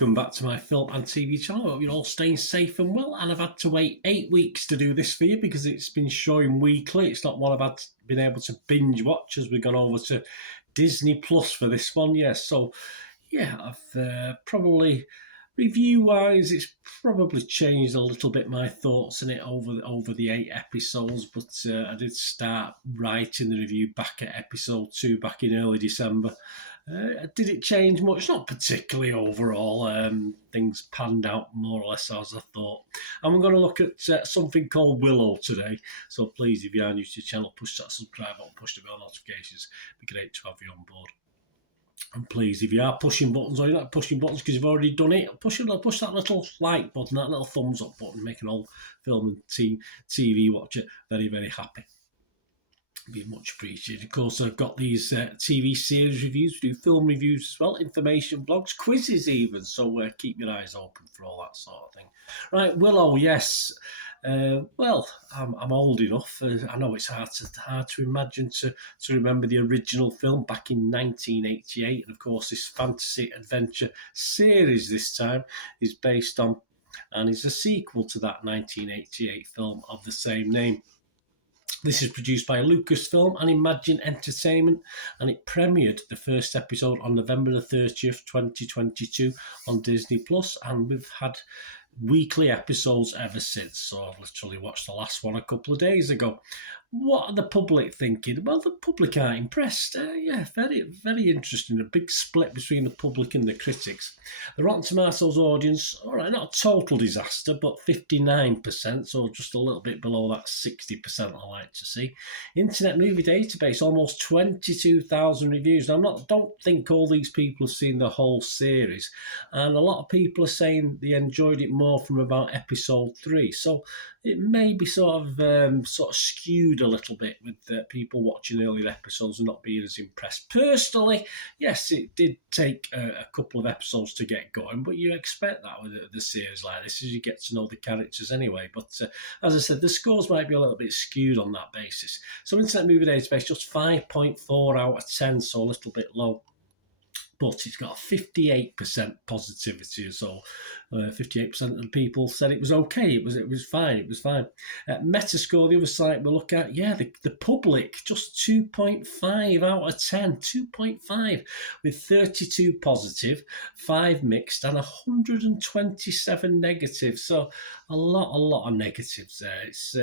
welcome back to my film and TV channel. I hope you're all staying safe and well. And I've had to wait 8 weeks to do this for you because it's been showing weekly. It's not one I've been able to binge watch as we've gone over to Disney Plus for this one. Yes, so yeah, I've probably review-wise, it's probably changed a little bit my thoughts on it over the 8 episodes. But I did start writing the review back at episode 2 back in early December. Did it change much? Not particularly overall. Things panned out more or less as I thought. And we're going to look at something called WILLOW today. So please, if you are new to the channel, push that subscribe button, push the bell notifications. It'd be great to have you on board. And please, if you are pushing buttons or you're not pushing buttons because you've already done it, push that little like button, that little thumbs up button, make an old film and TV watcher very, very happy. Be much appreciated. Of course, I've got these TV series reviews. We do film reviews as well, information blogs, quizzes even. So keep your eyes open for all that sort of thing. Right, WILLOW, yes. Well, I'm old enough. I know it's hard to imagine to remember the original film back in 1988. And of course, this fantasy adventure series this time is based on and is a sequel to that 1988 film of the same name. This is produced by Lucasfilm and Imagine Entertainment, and it premiered the first episode on November the 30th, 2022 on Disney Plus, and we've had weekly episodes ever since. So I've literally watched the last one a couple of days ago. What are the public thinking? Well, the public aren't impressed. Yeah, very, very interesting. A big split between the public and the critics. The Rotten Tomatoes audience, all right, not a total disaster, but 59%, so just a little bit below that 60% I like to see. Internet Movie Database, almost 22,000 reviews. Now, don't think all these people have seen the whole series, and a lot of people are saying they enjoyed it more from about episode 3. So it may be sort of skewed a little bit with people watching earlier episodes and not being as impressed. Personally, yes, it did take a couple of episodes to get going, but you expect that with the series like this as you get to know the characters anyway. But as I said, the scores might be a little bit skewed on that basis. So Internet Movie Database, just 5.4 out of 10, so a little bit low. But it's got 58% positivity, so 58% of the people said it was okay. It was fine. It was fine. Metascore, the other site we'll look at, yeah, the public just 2.5 out of 10, 2.5 with 32 positive, 5 mixed, and 127 negative. So a lot of negatives there. It's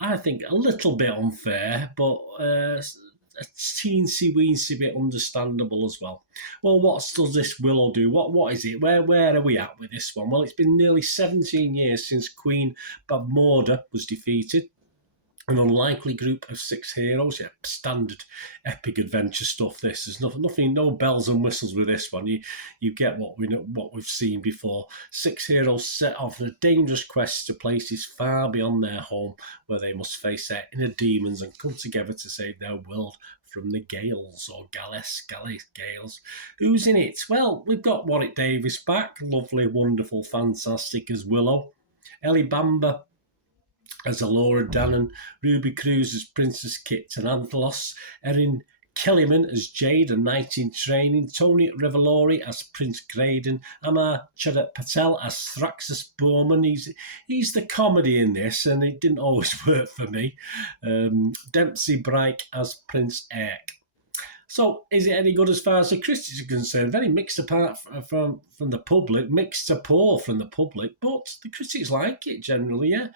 I think a little bit unfair, but a teensy-weensy bit understandable as well. Well, what does this WILLOW do? What is it? Where are we at with this one? Well, it's been nearly 17 years since Queen Badmorda was defeated. An unlikely group of 6 heroes, yeah, standard epic adventure stuff. This there's nothing, no bells and whistles with this one. You get what we've seen before. 6 heroes set off on a dangerous quest to places far beyond their home, where they must face their inner demons and come together to save their world from the Gales or Gales. Who's in it? Well, we've got Warwick Davis back, lovely, wonderful, fantastic as WILLOW. Ellie Bamber as Alora Dannon, Ruby Cruz as Princess Kit Tananthalos, Erin Kellyman as Jade, a knight in training, Tony Revolori as Prince Graydon, Amar Charat Patel as Thraxus Bowman. He's the comedy in this, and it didn't always work for me. Dempsey Bright as Prince Eric. So, is it any good as far as the critics are concerned? Very mixed apart from the public, mixed to poor from the public, but the critics like it generally, yeah.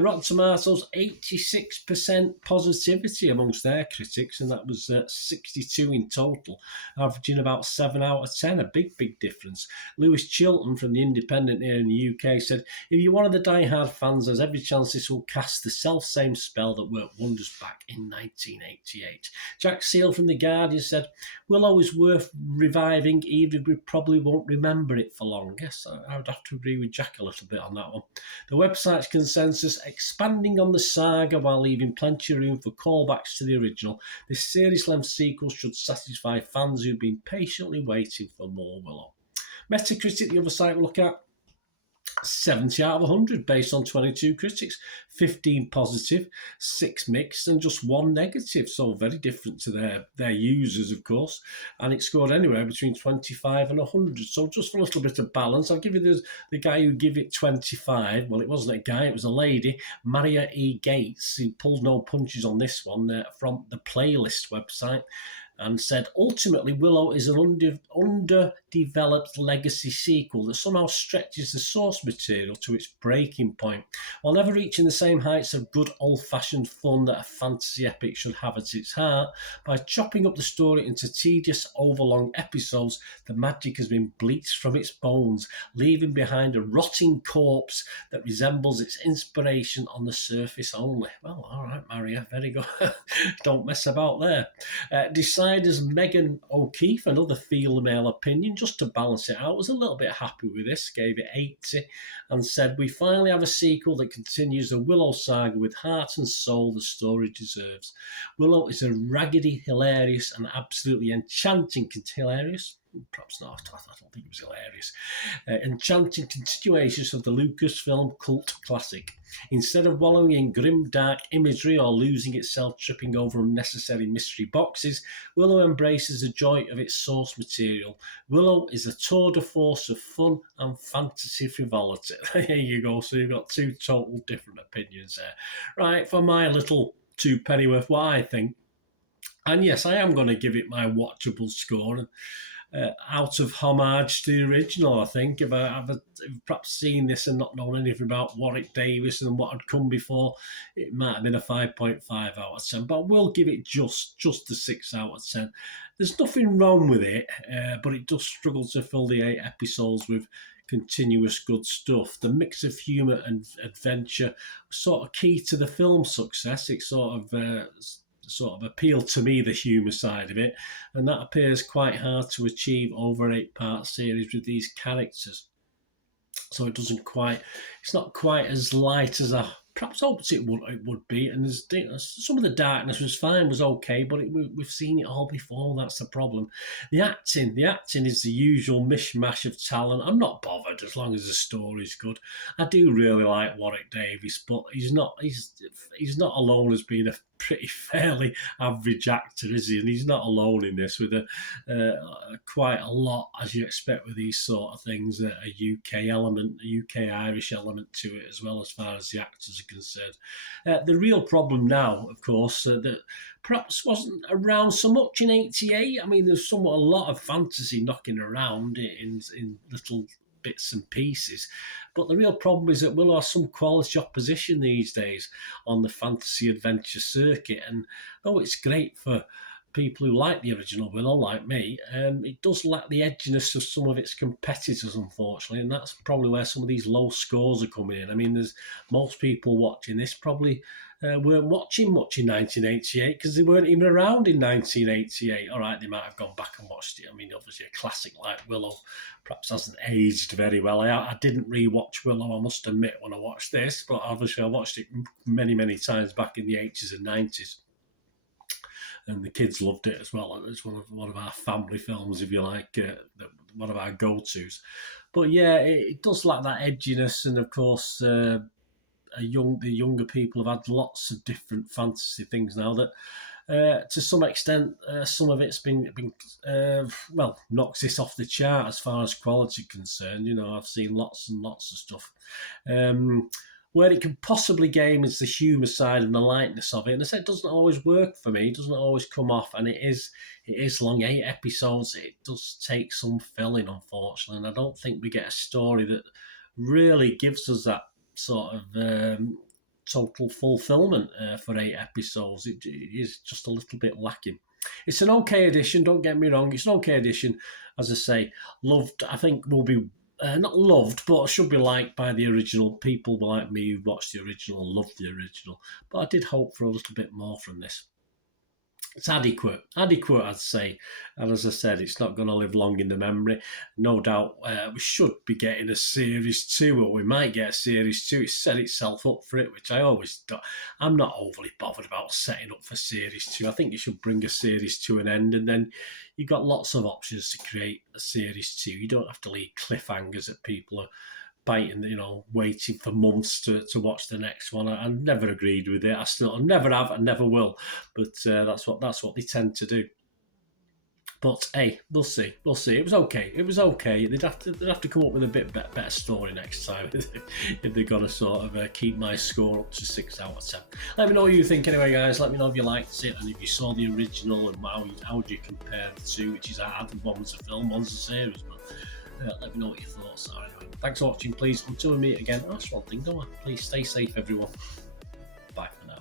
Rotten Tomatoes, 86% positivity amongst their critics, and that was 62 in total, averaging about 7 out of 10, a big difference. Lewis Chilton from The Independent here in the UK said, if you're one of the die-hard fans, there's every chance this will cast the self-same spell that worked wonders back in 1988. Jack Seal from The Guardian said, WILLOW is worth reviving, even if we probably won't remember it for long. Yes, I would have to agree with Jack a little bit on that one. The website's consensus, expanding on the saga while leaving plenty of room for callbacks to the original. This series-length sequel should satisfy fans who've been patiently waiting for more WILLOW. Metacritic, the other site we'll look at, 70 out of 100 based on 22 critics, 15 positive, 6 mixed, and just 1 negative. So very different to their users, of course. And it scored anywhere between 25 and 100. So just for a little bit of balance, I'll give you the guy who gave it 25. Well, it wasn't a guy, it was a lady, Maria E. Gates, who pulled no punches on this one from the Playlist website, and said, ultimately, Willow is an underdeveloped legacy sequel that somehow stretches the source material to its breaking point, while never reaching the same heights of good old-fashioned fun that a fantasy epic should have at its heart. By chopping up the story into tedious, overlong episodes, the magic has been bleached from its bones, leaving behind a rotting corpse that resembles its inspiration on the surface only. Well, all right, Maria, very good. Don't mess about there. Deciders Megan O'Keefe, another female opinion, just to balance it out, was a little bit happy with this, gave it 80, and said, we finally have a sequel that continues the Willow saga with heart and soul the story deserves. Willow is a raggedy, hilarious, and absolutely enchanting, hilarious? Perhaps not, I don't think it was hilarious. Enchanting continuations of the Lucasfilm cult classic. Instead of wallowing in grim, dark imagery or losing itself tripping over unnecessary mystery boxes, Willow embraces the joy of its source material. Willow is a tour de force of fun and fantasy frivolity. There you go, so you've got 2 total different opinions there. Right, for my little 2 pennyworth, what I think, and yes, I am going to give it my watchable score, out of homage to the original, I think. If I've perhaps seen this and not known anything about Warwick Davis and what had come before, it might have been a 5.5 out of 10, but we'll give it just a 6 out of 10. There's nothing wrong with it, but it does struggle to fill the 8 episodes with continuous good stuff. The mix of humour and adventure was sort of key to the film's success. It sort of appealed to me, the humour side of it, and that appears quite hard to achieve over an 8-part series with these characters. So it's not quite as light as I perhaps hoped it would be. And some of the darkness was fine, was okay, but we've seen it all before. That's the problem. The acting is the usual mishmash of talent. I'm not bothered as long as the story's good. I do really like Warwick Davis, but he's not alone as being a pretty fairly average actor, is he? And he's not alone in this, with quite a lot, as you expect with these sort of things, a UK Irish element to it as well, as far as the actors are concerned. The real problem now, of course, that perhaps wasn't around so much in '88. I mean, there's somewhat a lot of fantasy knocking around in little bits and pieces. But the real problem is that Willow has some quality opposition these days on the fantasy adventure circuit. And though it's great for people who like the original Willow, like me, it does lack the edginess of some of its competitors, unfortunately. And that's probably where some of these low scores are coming in. I mean, there's most people watching this probably weren't watching much in 1988 because they weren't even around in 1988. All right, they might have gone back and watched it. I mean, obviously a classic like Willow perhaps hasn't aged very well. I didn't rewatch Willow, I must admit, when I watched this, but obviously I watched it many, many times back in the 80s and 90s. And the kids loved it as well. It's one of our family films, if you like, one of our go-tos. But yeah, it does lack that edginess, and of course, the younger people have had lots of different fantasy things now that, to some extent, some of it's been knocks this off the chart as far as quality concerned. You know, I've seen lots and lots of stuff. Where it can possibly game is the humour side and the lightness of it. And I said it doesn't always work for me. It doesn't always come off. And it is long, 8 episodes. It does take some filling, unfortunately. And I don't think we get a story that really gives us that sort of total fulfilment for 8 episodes. It is just a little bit lacking. It's an okay edition, don't get me wrong. It's an okay edition, as I say. Loved, I think, will be not loved, but should be liked by the original. People like me who watched the original and loved the original. But I did hope for a little bit more from this. It's adequate, I'd say. And as I said, it's not going to live long in the memory. No doubt we should be getting a Series 2, or we might get a Series 2. It's set itself up for it, which I always do. I'm not overly bothered about setting up for Series 2. I think you should bring a Series to an end, and then you've got lots of options to create a Series 2. You don't have to leave cliffhangers that people are biting, you know, waiting for months to watch the next one. I never agreed with it. I never have, and never will. But that's what they tend to do. But hey, we'll see. We'll see. It was okay. It was okay. They'd have to come up with a bit better story next time if they're gonna sort of keep my score up to 6 out of 10. Let me know what you think anyway, guys. Let me know if you liked it and if you saw the original and how would you compare the two, which is hard. One was a film, one's a series. But let me know what your thoughts are anyway. Thanks for watching. Please, until we meet again, that's one thing, don't I? Please stay safe, everyone. Bye for now.